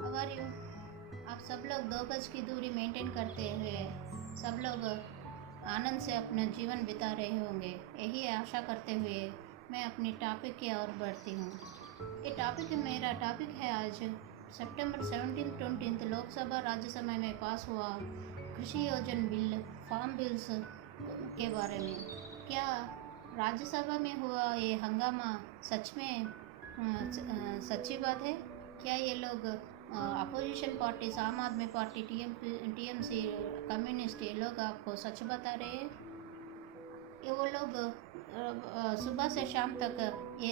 How are you? आप सब लोग 2 गज की दूरी मेंटेन करते हुए सब लोग आनंद से अपना जीवन बिता रहे होंगे, यही आशा करते हुए मैं अपनी टॉपिक की ओर बढ़ती हूँ। ये टॉपिक मेरा टॉपिक है आज सितंबर 17-20 लोकसभा राज्यसभा में पास हुआ कृषि योजना बिल, फार्म बिल्स के बारे में। क्या राज्यसभा में हुआ ये हंगामा सच में सच्ची बात है? क्या ये लोग अपोजिशन पार्टीज, आम आदमी पार्टी, टीएमसी, कम्युनिस्ट, ये लोग आपको सच बता रहे हैं? ये वो लोग सुबह से शाम तक ये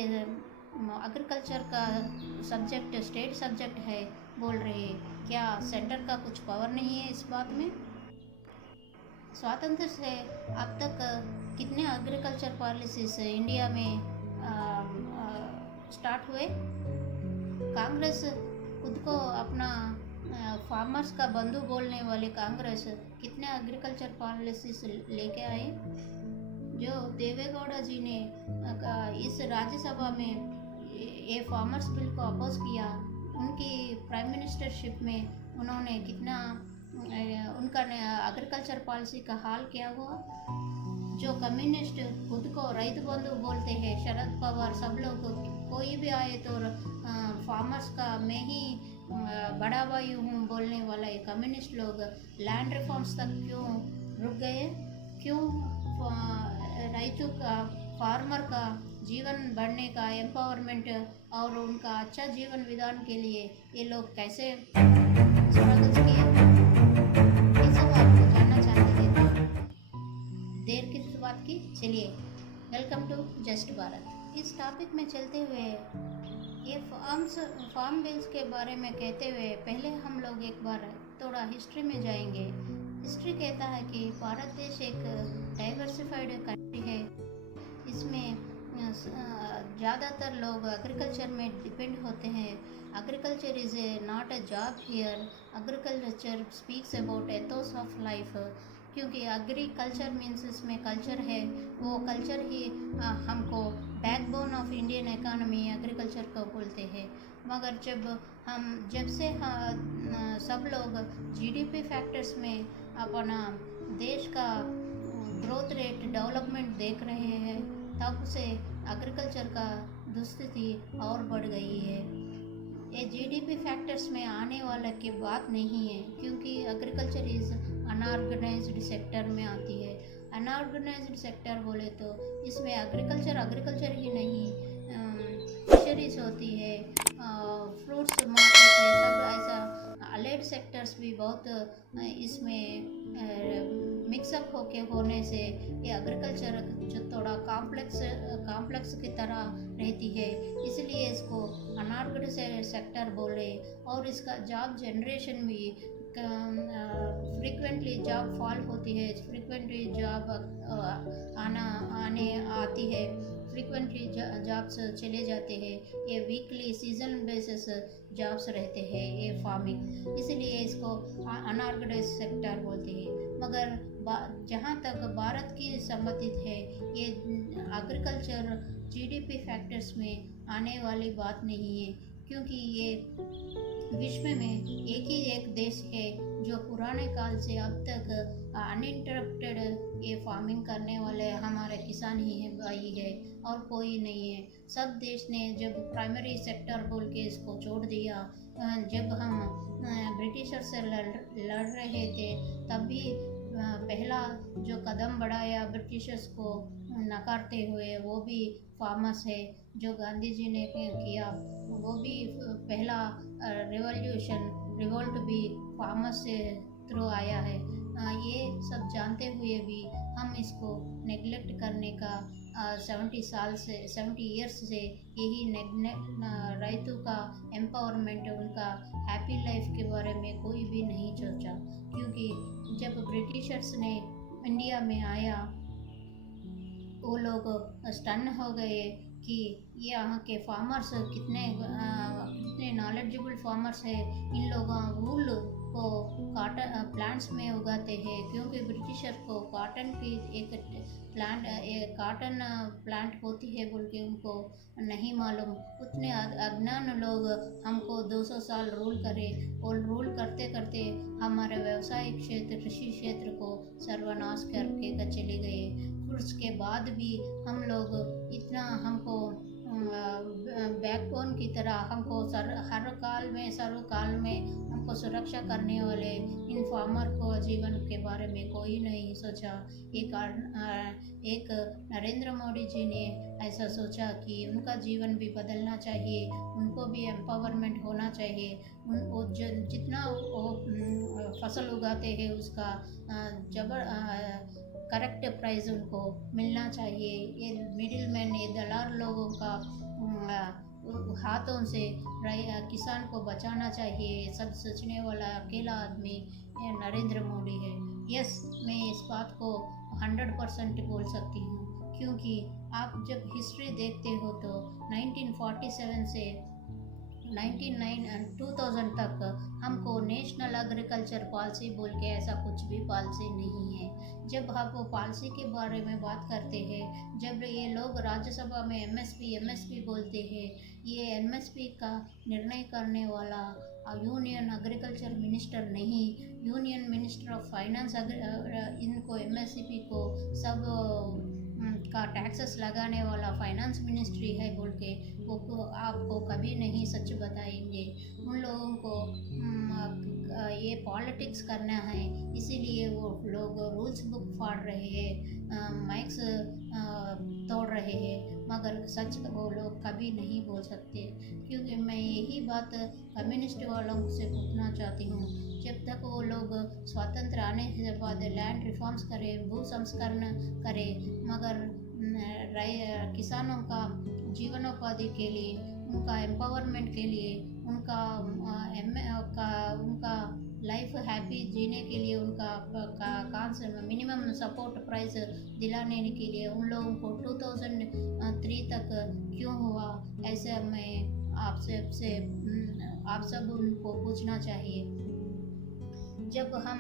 एग्रीकल्चर का सब्जेक्ट स्टेट सब्जेक्ट है बोल रहे हैं। क्या सेंटर का कुछ पावर नहीं है इस बात में? स्वातंत्र से अब तक कितने एग्रीकल्चर पॉलिसीज इंडिया में स्टार्ट हुए? कांग्रेस खुद को अपना फार्मर्स का बंधु बोलने वाले कांग्रेस कितने एग्रीकल्चर पॉलिसीज लेके आए? जो देवेगौड़ा जी ने इस राज्यसभा में ये फार्मर्स बिल को अपोज किया, उनकी प्राइम मिनिस्टरशिप में उन्होंने कितना उनका एग्रीकल्चर पॉलिसी का हाल क्या हुआ? जो कम्युनिस्ट खुद को रैत बंधु बोलते हैं, शरद पवार, सब लोग कोई भी आए तो फार्मर्स का मैं ही बड़ा भाई हूँ बोलने वाला ये कम्युनिस्ट लोग लैंड रिफॉर्म्स तक क्यों रुक गए? क्यों रैतु का, फार्मर का जीवन बढ़ने का, एम्पावरमेंट और उनका अच्छा जीवन विधान के लिए ये लोग कैसे स्ट्रगल्स किए, ये सब आपको जानना चाहते थे। देर किस बात की, चलिए वेलकम टू जस्ट भारत। इस टॉपिक में चलते हुए ये फार्म बिल्स के बारे में कहते हुए पहले हम लोग एक बार थोड़ा हिस्ट्री में जाएंगे। हिस्ट्री कहता है कि भारत देश एक डाइवर्सिफाइड कंट्री है। इसमें ज़्यादातर लोग एग्रीकल्चर में डिपेंड होते हैं। Agriculture is not a job here, agriculture speaks about Athos of life. क्योंकि एग्रीकल्चर मीन्स इसमें कल्चर है, वो कल्चर ही हमको backbone of Indian economy agriculture को बोलते हैं। मगर जब से सब लोग जीडीपी फैक्टर्स में अपना देश का ग्रोथ रेट, डेवलपमेंट देख रहे हैं, तब से एग्रीकल्चर का दुस्थिति और बढ़ गई है। ये जीडीपी फैक्टर्स में आने वाला की बात नहीं है, क्योंकि एग्रीकल्चर इज़ अनऑर्गेनाइज्ड सेक्टर में आती है। अनऑर्गेनाइज्ड सेक्टर बोले तो इसमें एग्रीकल्चर ही नहीं, फिशरीज होती है, फ्रूट्स मार्केट है, सब ऐसा अलाइड सेक्टर्स भी बहुत इसमें मिक्सअप होने से ये एग्रीकल्चर जो थोड़ा कॉम्प्लेक्स की तरह रहती है, इसलिए इसको अनऑर्गेनाइज्ड सेक्टर बोले। और इसका जॉब जनरेशन भी फ्रीक्वेंटली जॉब फॉल होती है, फ्रीक्वेंटली जॉब आती है, फ्रीक्वेंटली जॉब्स चले जाते हैं। ये वीकली सीजन बेसिस जॉब्स रहते हैं ये फार्मिंग, इसलिए इसको अनऑर्गेनाइज्ड सेक्टर बोलते हैं। मगर जहाँ तक भारत की संबंधित है, ये एग्रीकल्चर जीडीपी फैक्टर्स में आने वाली बात नहीं है, क्योंकि ये विश्व में एक देश है जो पुराने काल से अब तक अनइंटरप्टेड ये फार्मिंग करने वाले हमारे किसान ही है, भाई है, और कोई नहीं है। सब देश ने जब प्राइमरी सेक्टर बोल के इसको छोड़ दिया, जब हम ब्रिटिशर से लड़ रहे थे, तब भी पहला जो कदम बढ़ाया ब्रिटिशर्स को नकारते हुए वो भी फार्मर्स है। जो गांधी जी ने किया वो भी पहला रिवोल्ट भी फार्मर्स से थ्रू आया है। ये सब जानते हुए भी हम इसको नेग्लेक्ट करने का 70 ईयर्स से यही रैतु का एम्पावरमेंट, उनका हैप्पी लाइफ के बारे में कोई भी नहीं सोचा। क्योंकि जब ब्रिटिशर्स ने इंडिया में आया, वो लोग स्टन हो गए कि ये यहाँ के फार्मर्स कितने नॉलेजेबल फार्मर्स है। इन लोगों वूल को कॉटन प्लांट्स में उगाते हैं, क्योंकि ब्रिटिशर को कॉटन की एक कॉटन प्लांट होती है बोल के उनको नहीं मालूम। उतने अज्ञान लोग हमको 200 साल रूल करे और रूल करते करते हमारे व्यवसायिक क्षेत्र कृषि क्षेत्र को सर्वनाश करके चले गए। फिर उसके बाद भी हम लोग इतना हमको बैकबोन की तरह हमको सर्वकाल में हमको सुरक्षा करने वाले इन फार्मर को जीवन के बारे में कोई नहीं सोचा। एक नरेंद्र मोदी जी ने ऐसा सोचा कि उनका जीवन भी बदलना चाहिए, उनको भी एम्पावरमेंट होना चाहिए। वो जितना वो फसल उगाते हैं उसका करेक्ट प्राइस उनको मिलना चाहिए। ये मिडिल मैन, ये दलाल लोगों का हाथों से किसान को बचाना चाहिए। सब सोचने वाला अकेला आदमी ये नरेंद्र मोदी है। यस, मैं इस बात को 100% बोल सकती हूँ, क्योंकि आप जब हिस्ट्री देखते हो तो 1947 से 2000 तक हमको नेशनल एग्रीकल्चर पॉलिसी बोल के ऐसा कुछ भी पॉलिसी नहीं है। जब आप वो पॉलिसी के बारे में बात करते हैं, जब ये लोग राज्यसभा में एमएसपी बोलते हैं, ये एमएसपी का निर्णय करने वाला यूनियन एग्रीकल्चर मिनिस्टर नहीं, यूनियन मिनिस्टर ऑफ फाइनेंस इनको एमएसपी को सब का टैक्सेस लगाने वाला फाइनेंस मिनिस्ट्री है बोल के वो आपको कभी नहीं सच बताएंगे। उन लोगों को ये पॉलिटिक्स करना है, इसीलिए वो लोग रूल्स बुक फाड़ रहे हैं, माइक्स तोड़ रहे हैं, मगर सच वो लोग कभी नहीं बोल सकते। क्योंकि मैं यही बात कम्युनिस्ट वालों से पूछना चाहती हूँ, जब तक वो लोग स्वतंत्र आने के बाद लैंड रिफॉर्म्स करें, भू संस्करण करें, मगर किसानों का जीवनोपाधि के लिए, उनका एम्पावरमेंट के लिए, उनका लाइफ हैप्पी जीने के लिए, उनका मिनिमम सपोर्ट प्राइस दिलाने के लिए उन लोगों को 2003 तक क्यों हुआ, ऐसे मैं आप सब उनको पूछना चाहिए। जब हम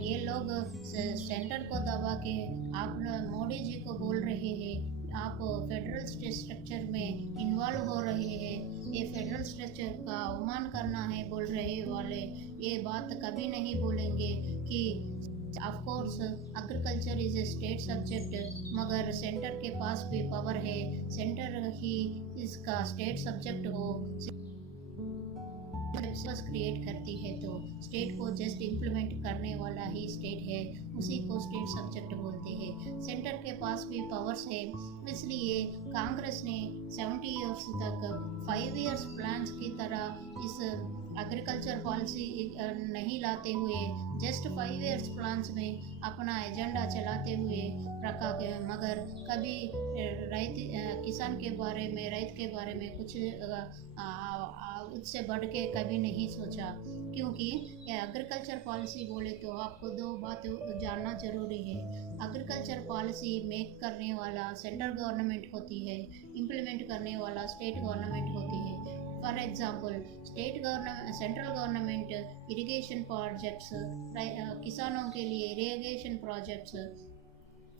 ये लोग सेंटर को दबा के आप मोदी जी को बोल रहे हैं आप फेडरल स्ट्रक्चर में इन्वॉल्व हो रहे हैं, ये फेडरल स्ट्रक्चर का अवमान करना है बोल रहे वाले ये बात कभी नहीं बोलेंगे कि of course agriculture is a state subject, मगर सेंटर के पास भी पावर है, सेंटर ही इसका स्टेट सब्जेक्ट हो क्रिएट करती है तो स्टेट को जस्ट इम्प्लीमेंट करने वाला ही स्टेट है, उसी को स्टेट सब्जेक्ट बोलते हैं। सेंटर के पास भी पावर्स है, इसलिए कांग्रेस ने 70 इयर्स तक 5 इयर्स प्लान्स की तरह इस एग्रीकल्चर पॉलिसी नहीं लाते हुए जस्ट 5 इयर्स प्लान्स में अपना एजेंडा चलाते हुए रखा गया, मगर कभी किसान के बारे में, रैत के बारे में कुछ उससे बढ़ के कभी नहीं सोचा। क्योंकि एग्रीकल्चर पॉलिसी बोले तो आपको 2 बात जानना ज़रूरी है। एग्रीकल्चर पॉलिसी मेक करने वाला सेंट्रल गवर्नमेंट होती है, इम्प्लीमेंट करने वाला स्टेट गवर्नमेंट होती है। For example central government irrigation projects, किसानों के लिए irrigation projects,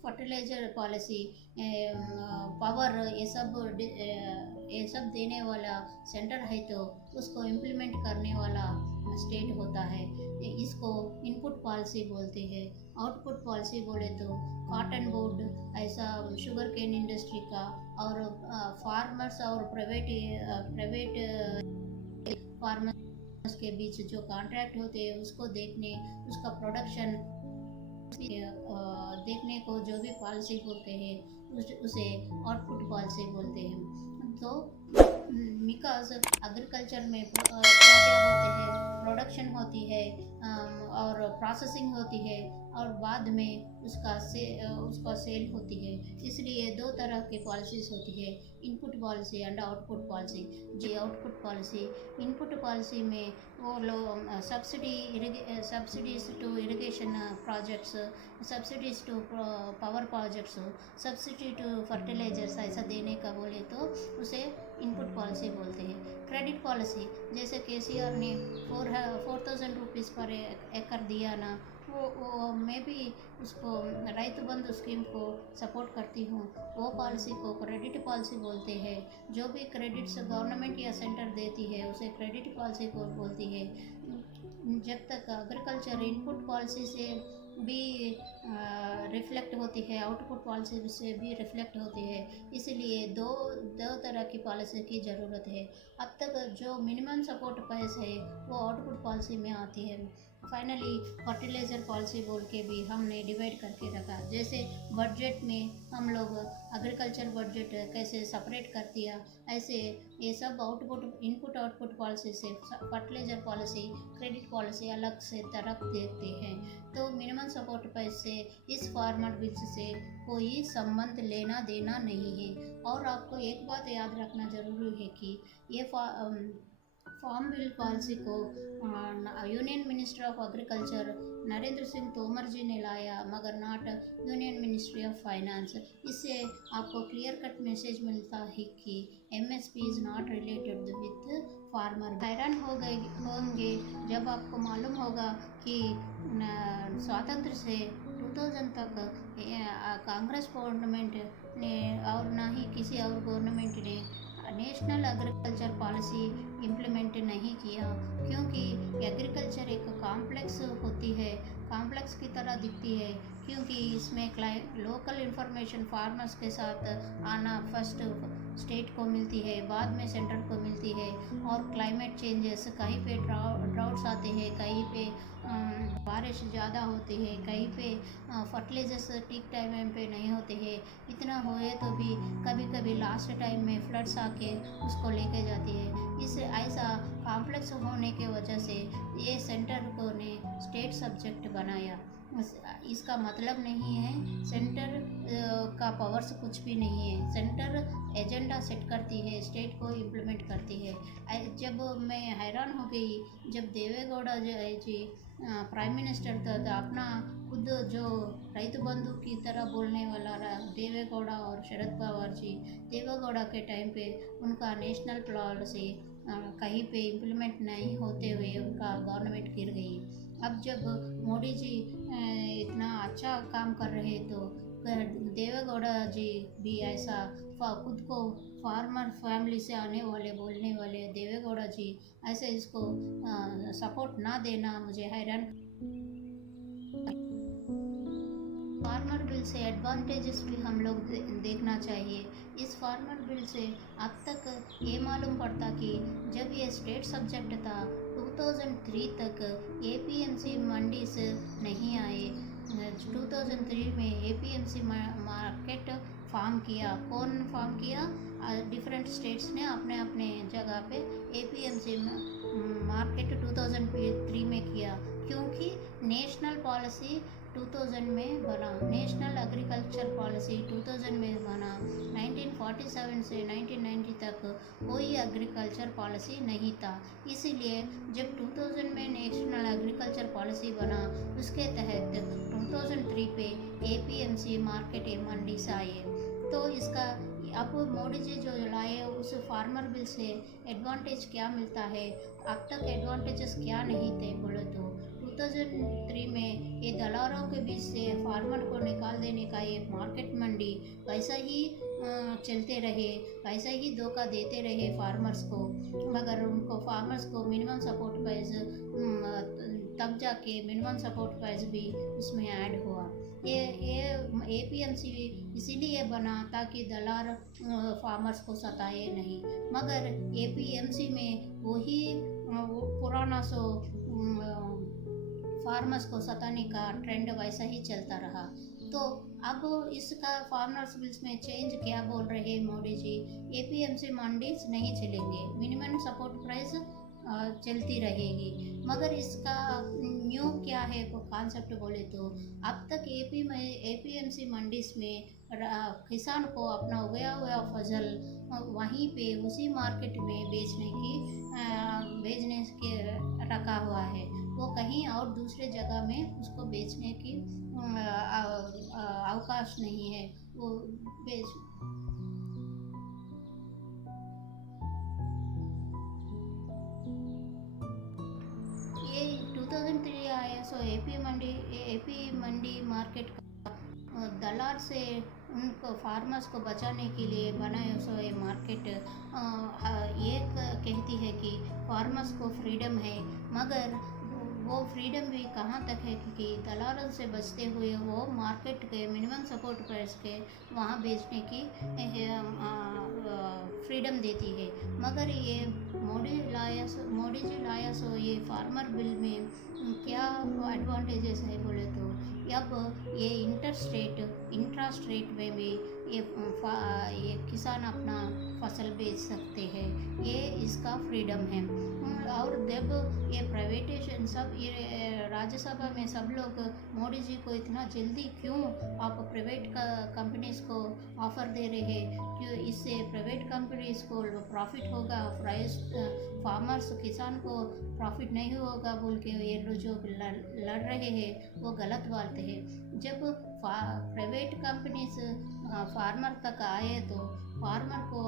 fertiliser policy, power, ये सब देने वाला सेंटर है तो उसको इम्प्लीमेंट करने वाला स्टेट होता है। इसको इनपुट पॉलिसी बोलते हैं। आउटपुट पॉलिसी बोले तो कॉटन बोर्ड, ऐसा शुगर केन इंडस्ट्री का, और फार्मर्स और प्राइवेट फार्मर्स के बीच जो कॉन्ट्रैक्ट होते हैं उसको देखने, उसका प्रोडक्शन देखने को जो भी पॉलिसी बोलते हैं उसे आउटपुट पॉलिसी बोलते हैं। तो बिकॉज एग्रीकल्चर में क्या क्या होते हैं, प्रोडक्शन होती है और प्रोसेसिंग होती है और बाद में उसका सेल होती है। इसलिए दो तरह की पॉलिसीज़ होती है, input policy and output policy. जी आउटपुट पॉलिसी, इनपुट पॉलिसी में वो लोग subsidies to irrigation projects, subsidies to power projects, subsidy to fertilisers ऐसा देने का बोले तो उसे इनपुट पॉलिसी बोलते हैं। क्रेडिट पॉलिसी, जैसे केसीआर ने 4,000 रुपीज़ पर एकड़ दिया ना, वो मैं भी उसको రైతు बंधु स्कीम को सपोर्ट करती हूँ। वो पॉलिसी को क्रेडिट पॉलिसी बोलते हैं। जो भी क्रेडिट्स गवर्नमेंट या सेंटर देती है उसे क्रेडिट पॉलिसी को बोलती है। जब तक एग्रीकल्चर इनपुट पॉलिसी से भी रिफ्लेक्ट होती है, आउटपुट पॉलिसी से भी रिफ्लेक्ट होती है, इसलिए दो दो तरह की पॉलिसी की ज़रूरत है। अब तक जो मिनिमम सपोर्ट प्राइस है वो आउटपुट पॉलिसी में आती है। फाइनली फर्टिलाइज़र पॉलिसी बोल के भी हमने डिवाइड करके रखा। जैसे बजट में हम लोग एग्रीकल्चर बजट कैसे सेपरेट कर दिया, ऐसे ये सब आउटपुट इनपुट आउटपुट पॉलिसी से फर्टिलाइज़र पॉलिसी, क्रेडिट पॉलिसी अलग से तरफ देखते हैं। तो मिनिमम सपोर्ट प्राइस से इस फार्मर बिल्स से कोई संबंध लेना देना नहीं है। और आपको एक बात याद रखना ज़रूरी है कि ये फार्म बिल पॉलिसी को union minister of agriculture Narendra Singh Tomar ji ने लाया, मगर not union ministry of finance. इससे आपको क्लियर कट मैसेज मिलता है कि MSP is not related with farmer. हैरान होंगे जब आपको मालूम होगा कि स्वातंत्र से 2000 तक कांग्रेस गवर्नमेंट ने और ना ही किसी और गवर्नमेंट ने नेशनल एग्रीकल्चर पॉलिसी इम्प्लीमेंट नहीं किया, क्योंकि एग्रीकल्चर एक कॉम्प्लेक्स होती है, कॉम्प्लेक्स की तरह दिखती है, क्योंकि इसमें लोकल इंफॉर्मेशन फार्मर्स के साथ आना फर्स्ट स्टेट को मिलती है, बाद में सेंटर को मिलती है। और क्लाइमेट चेंजेस, कहीं पे ड्राउट्स आते हैं, कहीं पे बारिश ज़्यादा होती है, कहीं पे फर्टिलाइजर्स ठीक टाइम पे नहीं होते हैं। इतना होए तो भी कभी कभी लास्ट टाइम में फ्लड्स आके उसको लेके जाती है। इस ऐसा कॉम्प्लेक्स होने के वजह से ये सेंटर को ने स्टेट सब्जेक्ट बनाया। इसका मतलब नहीं है सेंटर का पावर्स कुछ भी नहीं है। सेंटर एजेंडा सेट करती है, स्टेट को इम्प्लीमेंट करती है। जब मैं हैरान हो गई जब देवेगौड़ा जी प्राइम मिनिस्टर था, तो अपना खुद जो రైతు बंधु की तरह बोलने वाला देवेगौड़ा और शरद पवार जी, देवेगौड़ा के टाइम पे उनका नेशनल पॉलिसी कहीं पे इम्प्लीमेंट नहीं होते हुए उनका गवर्नमेंट गिर गई। अब जब मोदी जी इतना अच्छा काम कर रहे तो देवेगौड़ा जी भी ऐसा खुद को फार्मर फैमिली से आने वाले बोलने वाले देवेगौड़ा जी ऐसे इसको सपोर्ट ना देना मुझे हैरान। फार्मर बिल से एडवांटेजेस भी हम लोग देखना चाहिए। इस फार्मर बिल से अब तक ये मालूम पड़ता कि जब ये स्टेट सब्जेक्ट था 2003 तक एपीएमसी मंडी से नहीं आए। 2003 में एपीएमसी मार्केट फॉर्म किया। कौन फॉर्म किया? डिफरेंट स्टेट्स ने अपने अपने जगह पे एपीएमसी मार्केट 2003 में किया, क्योंकि नेशनल पॉलिसी 2000 में बना, नेशनल एग्रीकल्चर पॉलिसी 2000 में बना। 1947 से 1990 तक कोई एग्रीकल्चर पॉलिसी नहीं था। इसीलिए जब 2000 में नेशनल एग्रीकल्चर पॉलिसी बना, उसके तहत 2003 पे एपीएमसी मार्केट मंडी से आए। तो इसका अब मोदी जी जो लाए उस फार्मर बिल से एडवांटेज क्या मिलता है? अब तक एडवांटेजेस क्या नहीं थे बोले तो 2003 में ये दलालों के बीच से फार्मर को निकाल देने का ये मार्केट मंडी वैसा ही चलते रहे, वैसा ही धोखा देते रहे फार्मर्स को, मगर उनको फार्मर्स को मिनिमम सपोर्ट प्राइस तब जाके मिनिमम सपोर्ट प्राइस भी उसमें ऐड हुआ। ये एपीएमसी इसीलिए बना ताकि दलाल फार्मर्स को सताए नहीं, मगर एपीएमसी में वही पुराना सो फार्मर्स को सताने का ट्रेंड वैसा ही चलता रहा। तो अब इसका फार्मर्स बिल्स में चेंज क्या बोल रहे हैं मोदी जी? एपीएमसी मंडीज नहीं चलेंगे, मिनिमम सपोर्ट प्राइस चलती रहेगी। मगर इसका न्यू क्या है वो कॉन्सेप्ट बोले तो अब तक एपी में एपीएमसी मंडीज में किसान को अपना उगाया हुआ फसल वहीं पे उसी मार्केट में बेचने के रखा हुआ है। वो कहीं और दूसरे जगह में उसको बेचने की अवकाश नहीं है। वो बेच ये 2003 आया सो एपी मंडी मार्केट दलाल से उनको फार्मर्स को बचाने के लिए बनाया सो ये मार्केट ये कहती है कि फार्मर्स को फ्रीडम है, मगर वो फ्रीडम भी कहाँ तक है क्योंकि दलालों से बचते हुए वो मार्केट के मिनिमम सपोर्ट प्राइस के वहाँ बेचने की फ्रीडम देती है। मगर ये मोदी जी लाया सो ये फार्मर बिल में क्या एडवांटेजेस है बोले तो अब ये इंट्रा स्टेट में भी ये किसान अपना फसल बेच सकते हैं, ये इसका फ्रीडम है। और जब ये प्राइवेटेशन सब ये राज्यसभा में सब लोग मोदी जी को इतना जल्दी क्यों आप प्राइवेट कंपनीज को ऑफर दे रहे हैं, क्यों इससे प्राइवेट कंपनीज को प्रॉफिट होगा, प्राइस फार्मर्स किसान को प्रॉफिट नहीं होगा बोल के ये लोग जो लड़ रहे हैं वो गलत बात है। जब प्राइवेट कंपनीज फार्मर तक आए तो फार्मर को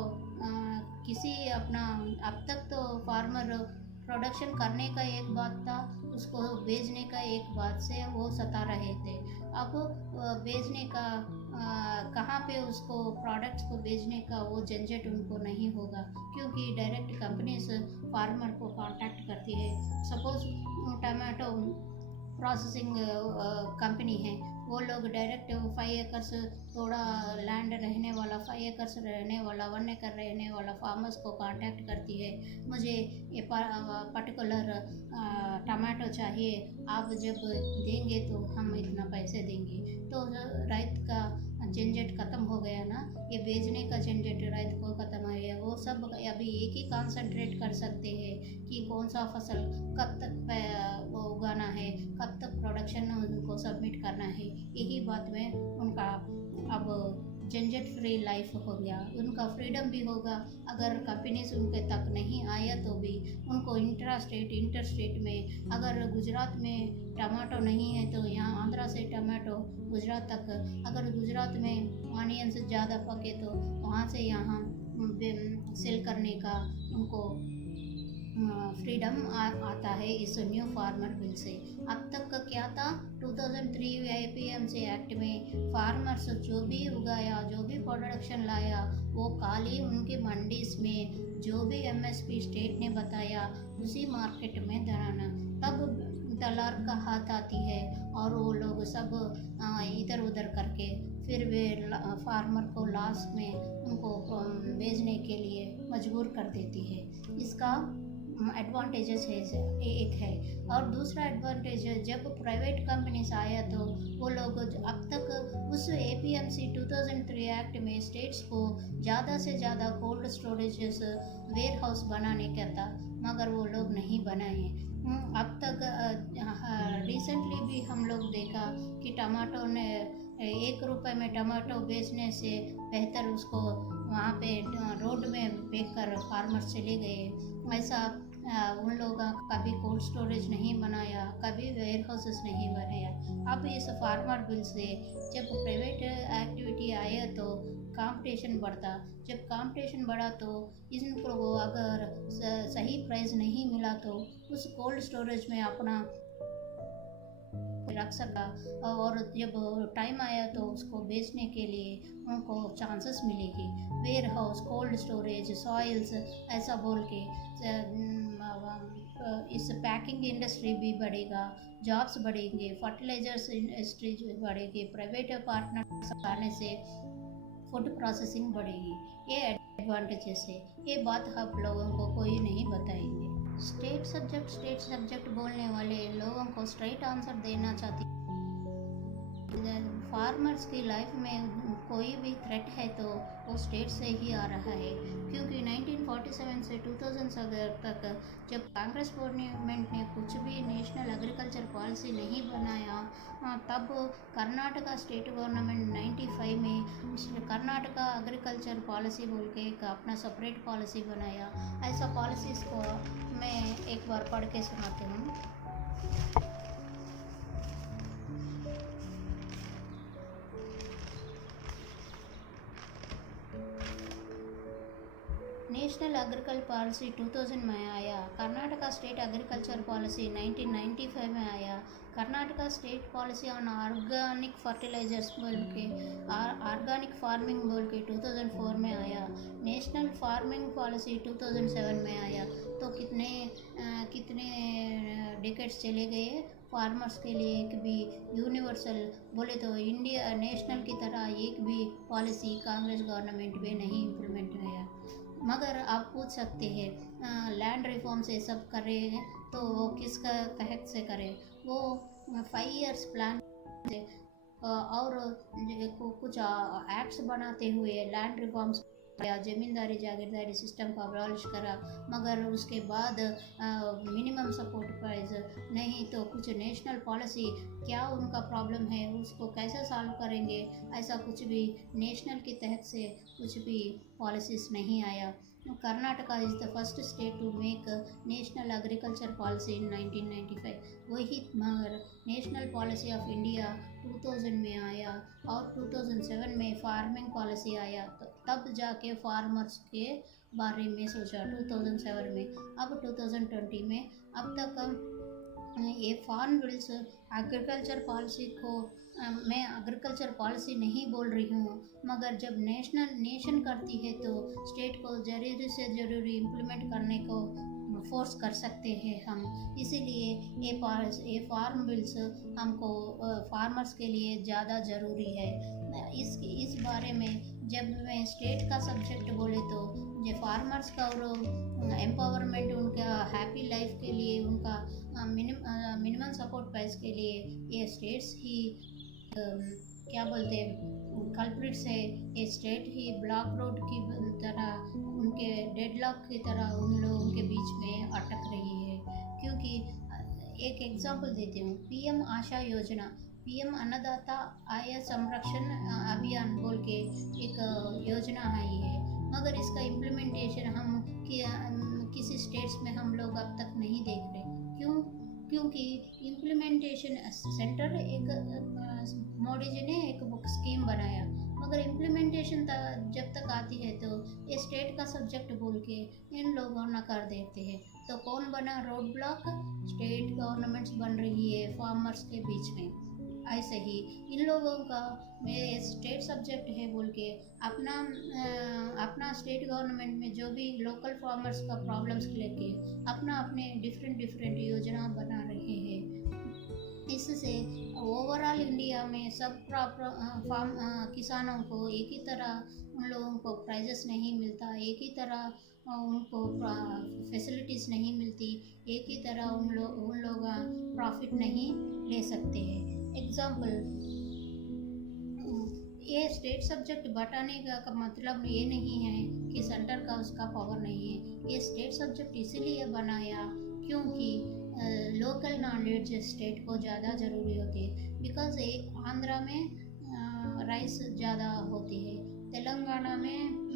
किसी अपना अब तक तो फार्मर प्रोडक्शन करने का एक बात था, उसको बेचने का एक बात से वो सता रहे थे। अब बेचने का कहाँ पे उसको प्रोडक्ट्स को बेचने का वो झंझट उनको नहीं होगा क्योंकि डायरेक्ट कंपनीज फार्मर को कांटेक्ट करती है। सपोज टमाटो प्रोसेसिंग कंपनी है, वो लोग डायरेक्ट 5 एकर्स थोड़ा लैंड रहने वाला 5 एकर्स रहने वाला 1 एकड़ रहने वाला फार्मर्स को कांटेक्ट करती है, मुझे ये पर्टिकुलर टमाटो चाहिए, आप जब देंगे तो हम इतना पैसे देंगे। तो राइत का झंझट ख़त्म हो गया ना, ये बेचने का झंझट राइत को ख़त्म हो गया। वो सब अभी एक ही कंसंट्रेट कर सकते हैं कि कौन सा फसल कब तक वो उगाना है, कब तक प्रोडक्शन उनको सबमिट करना है। यही बात में उनका अब झंझट फ्री लाइफ हो गया, उनका फ्रीडम भी होगा। अगर कंपनीज उनके तक नहीं आया तो भी उनको इंटर स्टेट में अगर गुजरात में टमाटो नहीं है तो यहाँ आंध्रा से टमाटो गुजरात तक, अगर गुजरात में ऑनियंस ज़्यादा पके तो वहाँ से यहाँ सेल करने का उनको फ्रीडम आता है इस न्यू फार्मर बिल से। अब तक का क्या था, 2003 एपीएमसी एक्ट में फार्मर्स जो भी उगाया, जो भी प्रोडक्शन लाया, वो खाली उनके मंडीज में जो भी एमएसपी स्टेट ने बताया उसी मार्केट में धराना। तब दलाल का हाथ आती है और वो लोग सब इधर उधर करके फिर वे फार्मर को लास्ट में उनको बेचने के लिए मजबूर कर देती है। इसका एडवांटेजेस है एक है। और दूसरा एडवांटेज जब प्राइवेट कंपनीज आया तो वो लोग अब तक उस एपीएमसी 2003 एक्ट में स्टेट्स को ज़्यादा से ज़्यादा कोल्ड स्टोरेजेस वेयर हाउस बनाने का था, मगर वो लोग नहीं बनाए। अब तक रिसेंटली भी हम लोग देखा कि टमाटो ने 1 रुपये में टमाटो बेचने से बेहतर उसको वहाँ पे रोड में बेच कर फार्मर चले गए। ऐसा उन लोगों का कभी कोल्ड स्टोरेज नहीं बनाया, कभी वेयर हाउसेस नहीं बनाया। अब इस फार्मर बिल से जब प्राइवेट एक्टिविटी आया तो कंपटीशन बढ़ता, जब कंपटीशन बढ़ा तो इनको अगर सही प्राइस नहीं मिला तो उस कोल्ड स्टोरेज में अपना रख सका, और जब टाइम आया तो उसको बेचने के लिए उनको चांसेस मिलेगी। Warehouse, cold storage, soils ऐसा बोल के इस पैकिंग इंडस्ट्री भी बढ़ेगा, जॉब्स बढ़ेंगे, फर्टिलाइजर्स इंडस्ट्री बढ़ेगी, प्राइवेट पार्टनर्स आने से फूड प्रोसेसिंग बढ़ेगी। ये एडवांटेजेस है, ये बात आप लोगों को कोई नहीं बताएंगे। स्टेट सब्जेक्ट बोलने वाले लोगों को स्ट्रेट आंसर देना चाहती। फार्मर्स की लाइफ में कोई भी थ्रेट है तो वो स्टेट से ही आ रहा है, क्योंकि 1947 से 2000 तक जब कांग्रेस गवर्नमेंट ने कुछ भी नेशनल एग्रीकल्चर पॉलिसी नहीं बनाया, तब कर्नाटका स्टेट गवर्नमेंट 95 में कर्नाटका एग्रीकल्चर पॉलिसी बोल के एक अपना सेपरेट पॉलिसी बनाया। ऐसा पॉलिसीज़ को मैं एक बार पढ़ के सुनाती हूँ। नेशनल एग्रीकल्चर पॉलिसी 2000 में आया। कर्नाटका स्टेट एग्रीकल्चर पॉलिसी 1995 में आया। Karnataka state policy on organic fertilizers बोल के ऑर्गेनिक फार्मिंग बोल के 2004 में आया। नेशनल फार्मिंग पॉलिसी 2007 में आया। तो कितने डिकेड्स चले गए फार्मर्स के लिए। एक भी यूनिवर्सल बोले तो इंडिया नेशनल की तरह एक भी पॉलिसी कांग्रेस गवर्नमेंट में नहीं इम्प्लीमेंट किया। मगर आप पूछ सकते हैं लैंड रिफॉर्म से सब करें तो वो किसका तहत से करें। वो 5 इयर्स प्लान से और कुछ एक्ट्स बनाते हुए लैंड रिफॉर्म्स या ज़मींदारी जागीरदारी सिस्टम को अबॉलिश करा। मगर उसके बाद मिनिमम सपोर्ट प्राइस नहीं तो कुछ नेशनल पॉलिसी क्या उनका प्रॉब्लम है उसको कैसे सॉल्व करेंगे, ऐसा कुछ भी नेशनल के तहत से कुछ भी पॉलिसीज़ नहीं आया। Karnataka is the first state to make national agriculture policy in 1995। वही मगर नेशनल पॉलिसी ऑफ इंडिया 2000 में आया और 2007 में फार्मिंग पॉलिसी आया। तो तब जाके फार्मर्स के बारे में सोचा 2007 में। अब 2020 में अब तक ये फार्म बिल्स एग्रीकल्चर पॉलिसी को मैं एग्रीकल्चर पॉलिसी नहीं बोल रही हूँ, मगर जब नेशन करती है तो स्टेट को ज़रूरी से ज़रूरी इम्प्लीमेंट करने को फोर्स कर सकते हैं हम। इसीलिए ये फार्म बिल्स हमको फार्मर्स के लिए ज़्यादा ज़रूरी है। इस बारे में जब मैं स्टेट का सब्जेक्ट बोले तो ये फार्मर्स का और एम्पावरमेंट उनका हैप्पी लाइफ के लिए उनका मिनिमम सपोर्ट प्राइस के लिए ये स्टेट्स ही क्या बोलते हैं कल्प्रिट्स है। ये स्टेट ही ब्लॉक रोड की तरह उनके डेडलॉक की तरह उन लोगों के बीच में अटक रही है। क्योंकि एक एग्जांपल देती हूँ, पीएम आशा योजना, पीएम अन्नदाता आय संरक्षण अभियान बोल के एक योजना है ये, मगर इसका इम्प्लीमेंटेशन हम किसी स्टेट्स में हम लोग अब तक नहीं देख रहे। क्यों? क्योंकि इम्प्लीमेंटेशन सेंटर मोदी जी ने एक बुक स्कीम बनाया, मगर इम्प्लीमेंटेशन जब तक आती है तो ये स्टेट का सब्जेक्ट बोल के इन लोगों न कर देते हैं। तो कौन बना रोड ब्लॉक? स्टेट गवर्नमेंट्स बन रही है फार्मर्स के बीच में। ऐसे ही इन लोगों का मेरे स्टेट सब्जेक्ट है बोल के अपना स्टेट गवर्नमेंट में जो भी लोकल फार्मर्स का प्रॉब्लम्स लेके अपने डिफरेंट योजना बना रहे हैं। इससे ओवरऑल इंडिया में सब किसानों को एक ही तरह उन लोगों को प्राइजेस नहीं मिलता, एक ही तरह उनको फैसिलिटीज़ नहीं मिलती, एक ही तरह उन लोग प्रॉफिट नहीं ले सकते हैं। एग्जाम्पल, ये स्टेट सब्जेक्ट बटाने का मतलब ये नहीं है कि सेंटर का उसका पावर नहीं है। ये स्टेट सब्जेक्ट इसीलिए बनाया क्योंकि लोकल नॉलेज स्टेट को ज़्यादा ज़रूरी होती है। बिकॉज आंध्रा में राइस ज़्यादा होती है, तेलंगाना में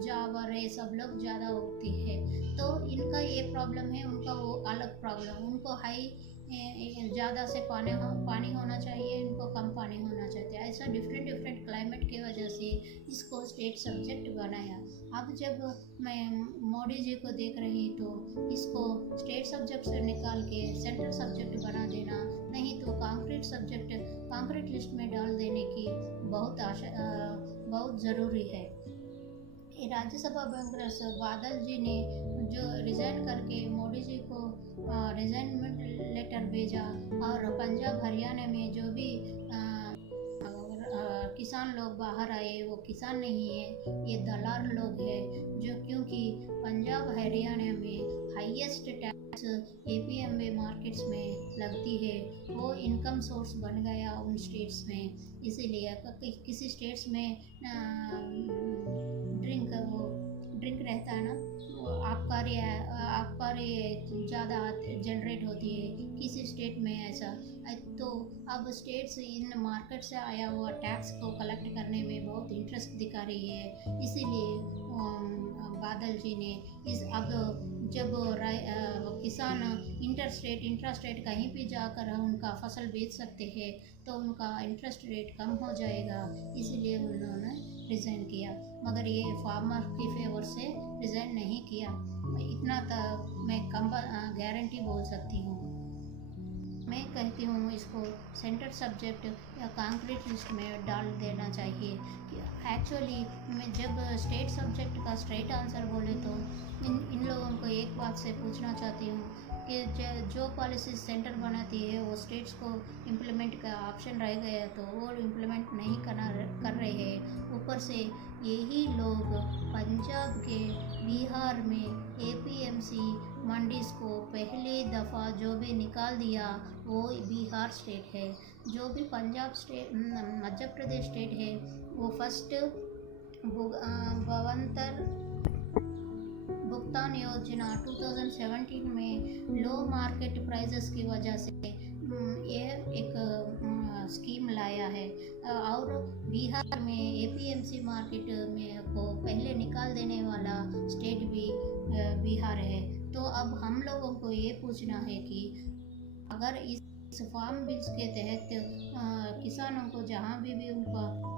जावर ये सब लोग ज़्यादा उगती है। तो इनका ये प्रॉब्लम है, उनका वो अलग प्रॉब्लम। उनको हाई ज़्यादा से पानी होना चाहिए, इनको कम पानी होना चाहिए। ऐसा डिफरेंट क्लाइमेट की वजह से इसको स्टेट सब्जेक्ट बनाया। अब जब मैं मोदी जी को देख रही तो इसको स्टेट सब्जेक्ट से निकाल के सेंट्रल सब्जेक्ट बना देना, नहीं तो कंक्रीट लिस्ट में डाल देने की बहुत ज़रूरी है। राज्यसभा मेंबर बादल जी ने जो रिज़ाइन करके मोदी जी को रिज़ाइनमेंट लेटर भेजा, और पंजाब हरियाणा में जो भी किसान लोग बाहर आए वो किसान नहीं है, ये दलाल लोग हैं। जो क्योंकि पंजाब हरियाणा में हाईएस्ट टैक्स एपीएमबी मार्केट्स में लगती है, वो इनकम सोर्स बन गया उन स्टेट्स में। इसीलिए किसी स्टेट्स में ड्रिंक रहता है ना, वो आबकारी ज़्यादा जनरेट होती है किसी स्टेट में ऐसा। तो अब स्टेट्स इन मार्केट से आया हुआ टैक्स को कलेक्ट करने में बहुत इंटरेस्ट दिखा रही है। इसीलिए बादल जी ने अब जब किसान इंट्रास्टेट कहीं भी जाकर उनका फसल बेच सकते हैं तो उनका इंटरेस्ट रेट कम हो जाएगा, इसलिए उन्होंने रिज़ाइन किया। मगर ये फार्मर की फेवर से रिज़ाइन नहीं किया, इतना तो मैं कम गारंटी बोल सकती हूँ। मैं कहती हूँ इसको सेंटर सब्जेक्ट या कॉन्क्रीट लिस्ट में डाल देना चाहिए। कि एक्चुअली मैं जब स्टेट सब्जेक्ट का स्ट्रेट आंसर बोले तो इन लोगों को एक बात से पूछना चाहती हूँ कि जो पॉलिसी सेंटर बनाती है वो स्टेट्स को इम्प्लीमेंट का ऑप्शन रह गया तो वो इम्प्लीमेंट नहीं कर रहे हैं। ऊपर से यही लोग पंजाब के बिहार में एपीएमसी मंडीज़ को पहली दफ़ा जो भी निकाल दिया वो बिहार स्टेट है। जो भी पंजाब स्टेट मध्य प्रदेश स्टेट है वो फर्स्ट भवंतर भुगतान योजना 2017 में लो मार्केट प्राइसेस की वजह से ये एक स्कीम लाया है। और बिहार में एपीएमसी मार्केट में को पहले निकाल देने वाला स्टेट भी बिहार है। तो अब हम लोगों को ये पूछना है कि अगर इस फार्म बिल्स के तहत किसानों को जहाँ भी उनका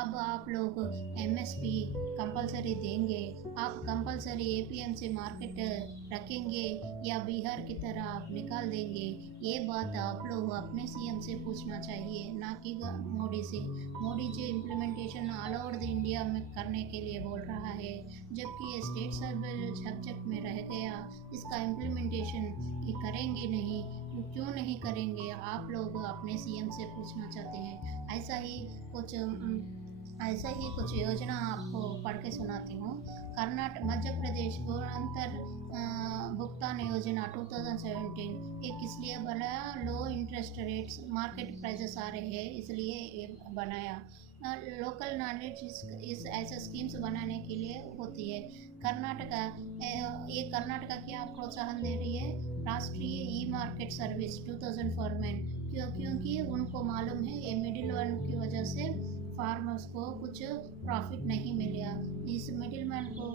अब आप लोग एमएसपी कंपलसरी देंगे, आप कंपलसरी एपीएमसी मार्केट रखेंगे या बिहार की तरह आप निकाल देंगे, ये बात आप लोग अपने सीएम से पूछना चाहिए, ना कि मोदी से। Modi ji implementation all over the India में करने के लिए बोल रहा है, जबकि ये स्टेट सब्जेक्ट में रह गया। इसका इम्प्लीमेंटेशन करेंगे नहीं, क्यों नहीं करेंगे, आप लोग अपने सीएम से पूछना चाहते हैं। ऐसा ही कुछ योजना आपको पढ़ के सुनाती हूँ। कर्नाटक मध्य प्रदेश भूरंतर भुगतान योजना 2017 ये किस लिए बनाया? Low interest rates market prices आ रहे हैं इसलिए ये बनाया। लोकल नॉलेज इस ऐसे स्कीम्स बनाने के लिए होती है। कर्नाटका क्या प्रोत्साहन दे रही है? राष्ट्रीय ई मार्केट सर्विस 2004 में, क्योंकि उनको मालूम है ये मिडिल मैन की वजह से फार्मर्स को कुछ प्रॉफिट नहीं मिला। इस मिडिल मैन को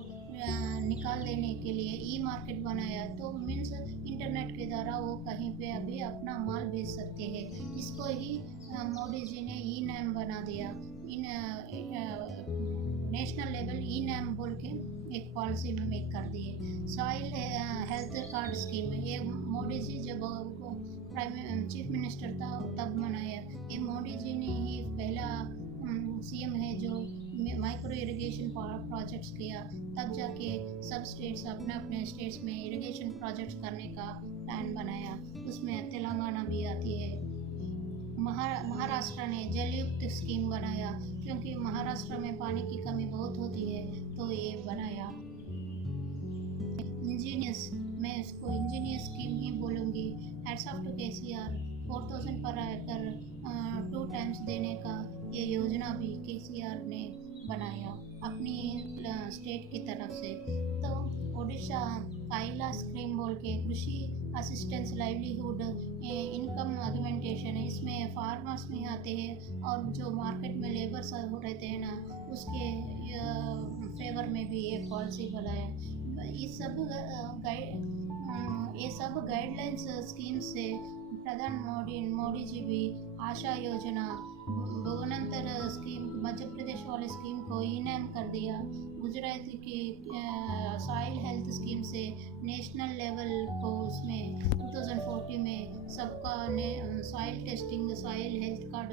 निकाल देने के लिए ई मार्केट बनाया, तो मीन्स इंटरनेट के द्वारा वो कहीं पे अभी अपना माल बेच सकते हैं। इसको ही मोदी जी ने ई नैम बना दिया। नेशनल लेवल ई नैम बोल के एक पॉलिसी में मेक कर दिए। सॉइल हेल्थ कार्ड स्कीम, ये मोदी जी जब चीफ मिनिस्टर था तब बनाया। ये मोदी जी ने ही पहला सीएम है जो माइक्रो इरिगेशन प्रोजेक्ट्स किया, तब जाके सब स्टेट्स अपने स्टेट्स में इरिगेशन प्रोजेक्ट्स करने का प्लान बनाया। उसमें तेलंगाना भी आती है। महाराष्ट्र ने जलयुक्त स्कीम बनाया, क्योंकि महाराष्ट्र में पानी की कमी बहुत होती है, तो ये बनाया। इंजीनियर्स, मैं इसको इंजीनियर स्कीम ही बोलूँगी। हेड्स ऑफ टू केसीआर 4000 पर एकड़ 2 टाइम्स देने का ये योजना भी केसीआर ने बनाया अपनी स्टेट की तरफ से। तो ओडिशा काइला स्कीम बोल के कृषि असिस्टेंस लाइवलीहुड इनकम ऑगमेंटेशन है, इसमें फार्मर्स में आते हैं और जो मार्केट में लेबर सब रहते हैं ना, उसके फेवर में भी ये पॉलिसी बनाया। ये सब गाइडलाइंस स्कीम से प्रधान मोदी जी भी आशा योजना, भुवनंतर स्कीम, मध्य प्रदेश वाली स्कीम को इनाम कर दिया। गुजरात की सॉइल हेल्थ स्कीम से नेशनल लेवल को उसमें 2040 में सबका soil testing, soil health card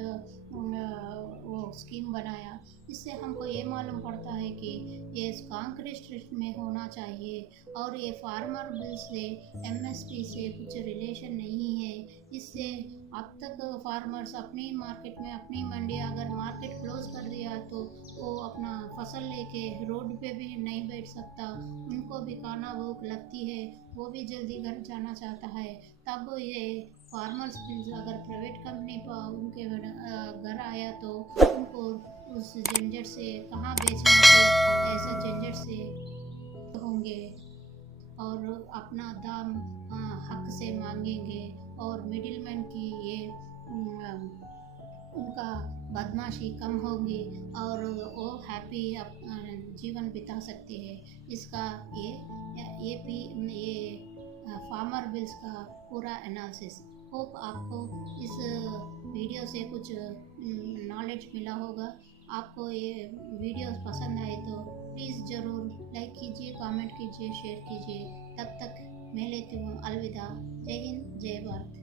वो स्कीम बनाया। इससे हमको ये मालूम पड़ता है कि ये कांग्रेस में होना चाहिए और ये फार्मर बिल से एमएसपी से कुछ रिलेशन नहीं है। इससे अब तक फार्मर्स अपनी मार्केट में अपनी मंडी अगर मार्केट क्लोज कर दिया तो वो अपना फसल लेके रोड पे भी नहीं बैठ सकता, उनको भी खाना भूख लगती है, वो भी जल्दी घर जाना चाहता है। तब ये फार्मर्स बिल्स अगर प्राइवेट कंपनी पर उनके घर आया तो उनको उस झंझट से कहाँ बेचने के ऐसा झंझट से होंगे और अपना दाम हक से मांगेंगे और मिडिलमैन की ये उनका बदमाशी कम होगी और वो हैप्पी जीवन बिता सकते हैं। इसका ये फार्मर बिल्स का पूरा एनालिसिस। होप आपको इस वीडियो से कुछ नॉलेज मिला होगा। आपको ये वीडियो पसंद आए तो प्लीज़ ज़रूर लाइक कीजिए, कमेंट कीजिए, शेयर कीजिए। तब तक मैं लेती हूँ अलविदा। जय हिंद, जय भारत।